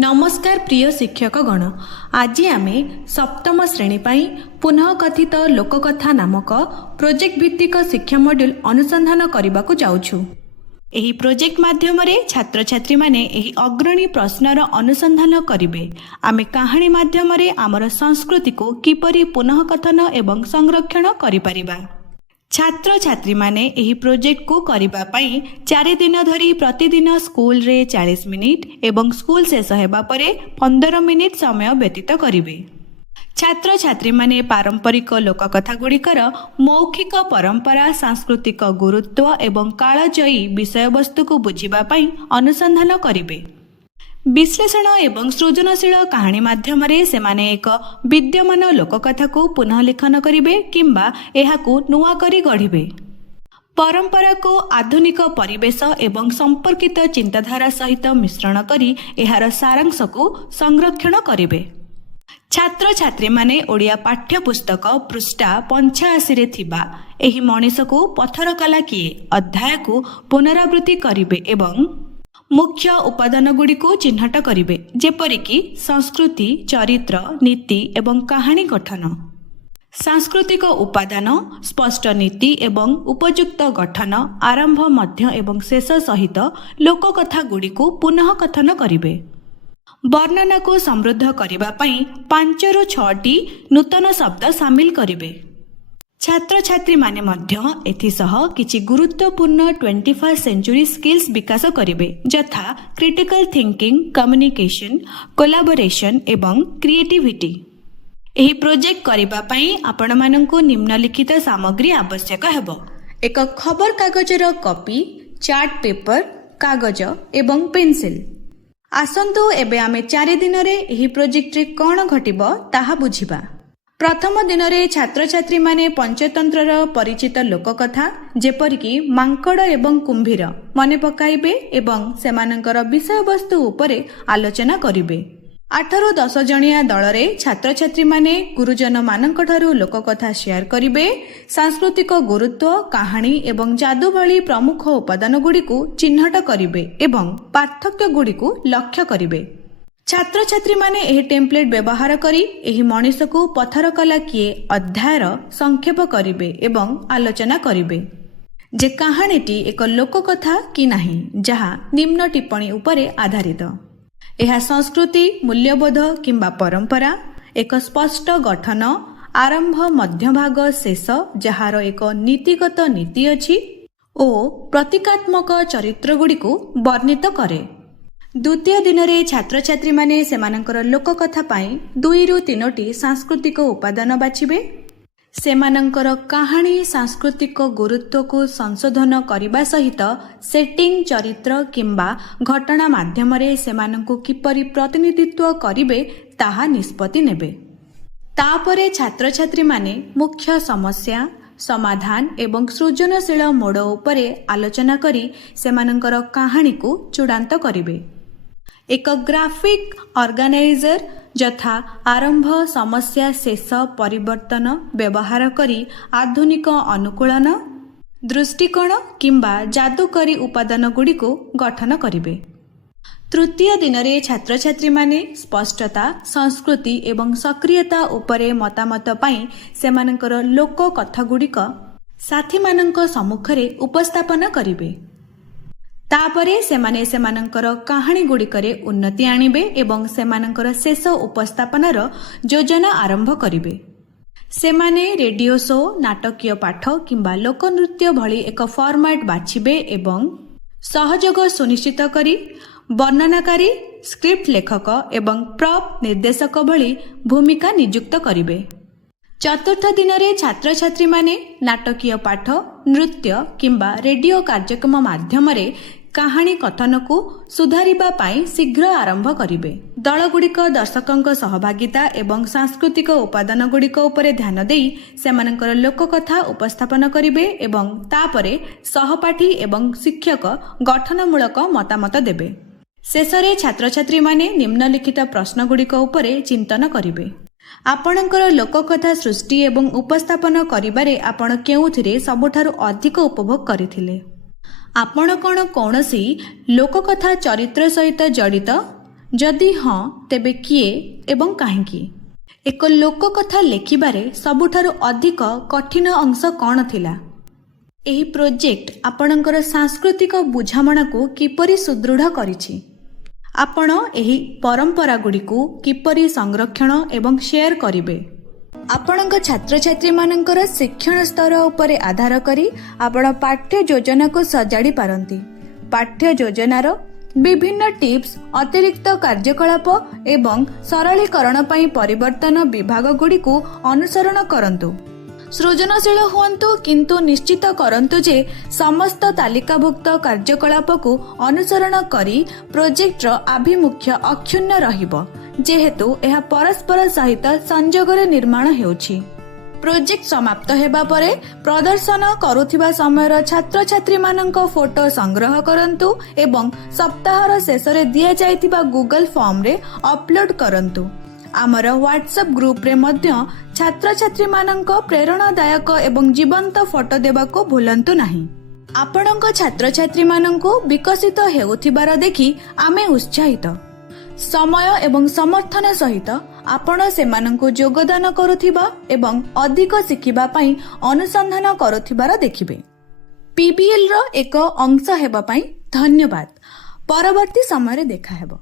नमस्कार प्रिय शिक्षकगण, आज आम सप्तम श्रेणी पुनः कथित लोककथा नामक प्रोजेक्ट भित्तिक शिक्षा मॉड्यूल अनुसंधान करने को जाऊँ। एही प्रोजेक्ट माध्यम छात्र छात्री माने एही अग्रणी प्रश्नर अनुसंधान करिवे। आमे कहानी माध्यम आमर संस्कृति को किपरि पुनः कथन एवं संरक्षण करिपारिबा। छात्र छात्री माने एही प्रोजेक्ट को करिबा पई 4 दिन धरी प्रतिदिन स्कूल रे 40 मिनिट एवं स्कूल शेष हेबा परे 15 मिनिट समय व्यतीत करिवे। छात्र छात्री माने पारंपरिक लोककथा गुड़िकर मौखिक परंपरा, सांस्कृतिक गुरुत्व एवं कालजयी विषय वस्तु को बुझिबा पई अनुसंधान करिवे। विश्लेषण एवं सृजनशील कहानी माध्यम सेमाने एक विद्यमान लोककथा को पुनः लेखन करिवे किंबा एहाकू नुआ करी गढ़िबे। परंपरा को आधुनिक परिवेश एवं संपर्कित चिंताधारा सहित मिश्रण करी एहार सारांश को संरक्षण करिवे। छात्र छात्री माने ओडिया पाठ्य पुस्तक पृष्ठा 85 रे थिबा एही मनीष को पत्थर कला किए अध्याय को पुनरावृत्ति करिवे एवं मुख्य उपादान गुड़ी को चिन्हट करिवे, जेपरिकी संस्कृति, चरित्र, नीति एवं कहानी गठन। सांस्कृतिक उपादान, स्पष्ट नीति एवं उपयुक्त गठन, आरंभ, मध्य एवं शेष सहित लोककथा गुड़ी को पुनः कथन करिवे। वर्णना को समृद्ध करिबा पई 5 ରୁ 6टी नूतन शब्द सामिल करिवे। छात्र छात्री माने मध्य एथिसह किछि गुरुत्वपूर्ण 21st सेंचुरी स्किल्स विकास करिवे, यथा क्रिटिकल थिंकिंग, कम्युनिकेशन, कोलाबोरेशन एवं क्रिएटिविटी। एही प्रोजेक्ट करिबा पई आपण माननकु निम्नलिखित सामग्री आवश्यक हेबो। एक खबर कागजर कॉपी, चार्ट पेपर, कागज एवं पेंसिल। आसंतु एबे आमे 4 दिन रे एही प्रोजेक्ट रे कोन घटिबो ताहा बुझिबा। प्रथम दिन रे छात्र छात्री माने पंचतंत्रर परिचित लोककथा जेपरिकी मांकड़ एवं कुंभीर मने पकाइबे एवं सेमानंकर विषय वस्तु उपरे आलोचना करिवे। 8 ରୁ 10 जणिया दल रे छात्र छात्री माने गुरुजन मानक ठारू लोककथा शेयर करिवे। सांस्कृतिक गुरुत्व, कहानी एवं जादू भली प्रमुख उपादान गुडी को चिन्हट करिवे एवं पार्थक्य गुडी को लक्ष्य करिवे। छात्र छात्री माने एही टेम्पलेट व्यवहार करी एही मनीष को पत्थर कला किए अध्यायर संक्षेप करिवे एवं आलोचना करिवे जे कहानीटी एक लोककथा कि नाही, जहा निम्न टिप्पणी उपरे आधारित। एहा संस्कृति, मूल्यबोध किंबा परंपरा, एक स्पष्ट गठन, आरंभ, मध्यभाग, शेष जहार एक नीतिगत नीति अछि ओ प्रतीकात्मक चरित्र गुडी को वर्णित करे। द्वितीय दिन रे छात्र छात्री माने सेमानंकर लोककथा पाई 2 ରୁ 3टी सांस्कृतिक उपादान बाछिबे। सेमानंकर कहानी, सांस्कृतिक गुरुत्व को संशोधन करिबा सहित सेटिंग, चरित्र किंबा घटना माध्यम रे सेमानंकु किपरि प्रतिनिधित्व करिवे ताहा निष्पत्ति नेबे। तापरे छात्र छात्री माने मुख्य समस्या, समाधान एवं सृजनशील मोड़ उपरे आलोचना करी सेमानंकर कहानी को चूड़ांत करिवे। एक ग्राफिक ऑर्गेनाइजर यथा आरंभ, समस्या, शेष, परिवर्तन व्यवहार करी आधुनिक अनुकूलन, दृष्टिकोण किंबा जादूकरी उपादान गुडी को गठन करिवे। तृतीय दिन रे छात्र छात्री माने स्पष्टता, संस्कृति एवं सक्रियता उपरे मतामत पाई सेमानंकर लोक कथा गुड़िक साथी मानंक सम्मुखरे उपस्थापन करिवे। तापरे सेमाने सेमानंकर कहानी गुड़िकरे उन्नति आनिबे एवं सेमानंकर शेष उपस्थापनार योजना आरंभ करिवे। सेमाने रेडियो शो, नाटकीय पाठ किंबा लोकनृत्य भली एक फॉर्मेट बाछिबे एवं सहयोग सुनिश्चित करी वर्णनाकारी, स्क्रिप्ट लेखक एवं प्रॉप निर्देशक भली भूमिका नियुक्त करिवे। चतुर्थ दिन रे छात्र छात्री माने नाटकीय पाठ, नृत्य किंबा रेडियो कार्यक्रम माध्यम रे कहानी कथन को सुधारिबा पाई शीघ्र आरंभ करिवे। दल गुड़िक दर्शकंक सहभागिता एवं सांस्कृतिक उपादान गुड़िक उपरे ध्यान देई सेमानंकर लोककथा उपस्थापन करिवे एवं तापरे सहपाठी एवं शिक्षक गठनमूलक मतामत देबे। शेषरे छात्र छात्री माने निम्नलिखित प्रश्न गुड़िक उपरे चिंतन करिवे। आपणकर लोककथा सृष्टि एवं उपस्थापन करिबारे आपण केउथिरे सबुठारु अधिक उपभोग करिथिले? आपण कोन कोनसी लोककथा चरित्र सहित जड़ित ଯଦି ହଁ ତେବେ କିଏ ଏବଂ କାହିଁକି? ଏକ ଲୋକକଥା ଲେଖିବାରେ ସବୁଠାରୁ ଅଧିକ କଠିନ ଅଂଶ କ'ଣ ଥିଲା? ଏହି ପ୍ରୋଜେକ୍ଟ ଆପଣଙ୍କର ସାଂସ୍କୃତିକ ବୁଝାମଣାକୁ କିପରି ସୁଦୃଢ଼ କରିଛି? ଆପଣ ଏହି ପରମ୍ପରାଗୁଡ଼ିକୁ କିପରି ସଂରକ୍ଷଣ ଏବଂ ସେୟାର କରିବେ? ଆପଣଙ୍କ ଛାତ୍ରଛାତ୍ରୀମାନଙ୍କର ଶିକ୍ଷଣ ସ୍ତର ଉପରେ ଆଧାର କରି ଆପଣ ପାଠ୍ୟ ଯୋଜନାକୁ ସଜାଡ଼ି ପାରନ୍ତି। ପାଠ୍ୟ ଯୋଜନାର ବିଭିନ୍ନ ଟିପ୍ସ, ଅତିରିକ୍ତ କାର୍ଯ୍ୟକଳାପ ଏବଂ ସରଳୀକରଣ ପାଇଁ ପରିବର୍ତ୍ତନ ବିଭାଗଗୁଡ଼ିକୁ ଅନୁସରଣ କରନ୍ତୁ। ସୃଜନଶୀଳ ହୁଅନ୍ତୁ, କିନ୍ତୁ ନିଶ୍ଚିତ କରନ୍ତୁ ଯେ ସମସ୍ତ ତାଲିକାଭୁକ୍ତ କାର୍ଯ୍ୟକଳାପକୁ ଅନୁସରଣ କରି ପ୍ରୋଜେକ୍ଟର ଆଭିମୁଖ୍ୟ ଅକ୍ଷୁଣ୍ଣ ରହିବ, ଯେହେତୁ ଏହା ପରସ୍ପର ସହିତ ସଂଯୋଗରେ ନିର୍ମାଣ ହେଉଛି। ପ୍ରୋଜେକ୍ଟ ସମାପ୍ତ ହେବା ପରେ ପ୍ରଦର୍ଶନ କରୁଥିବା ସମୟର ଛାତ୍ରଛାତ୍ରୀମାନଙ୍କ ଫଟୋ ସଂଗ୍ରହ କରନ୍ତୁ ଏବଂ ସପ୍ତାହର ଶେଷରେ ଦିଆଯାଇଥିବା ଗୁଗଲ ଫର୍ମରେ ଅପଲୋଡ୍ କରନ୍ତୁ। ଆମର ହ୍ୱାଟ୍ସଆପ୍ ଗ୍ରୁପରେ ମଧ୍ୟ ଛାତ୍ରଛାତ୍ରୀମାନଙ୍କ ପ୍ରେରଣାଦାୟକ ଏବଂ ଜୀବନ୍ତ ଫଟୋ ଦେବାକୁ ଭୁଲନ୍ତୁ ନାହିଁ। ଆପଣଙ୍କ ଛାତ୍ରଛାତ୍ରୀମାନଙ୍କୁ ବିକଶିତ ହେଉଥିବାର ଦେଖି ଆମେ ଉତ୍ସାହିତ। ସମୟ ଏବଂ ସମର୍ଥନ ସହିତ ଆପଣ ସେମାନଙ୍କୁ ଯୋଗଦାନ କରୁଥିବା ଏବଂ ଅଧିକ ଶିଖିବା ପାଇଁ ଅନୁସନ୍ଧାନ କରୁଥିବାର ଦେଖିବେ। PBLର ଏକ ଅଂଶ ହେବା ପାଇଁ ଧନ୍ୟବାଦ। ପରବର୍ତ୍ତୀ ସମୟରେ ଦେଖାହେବ।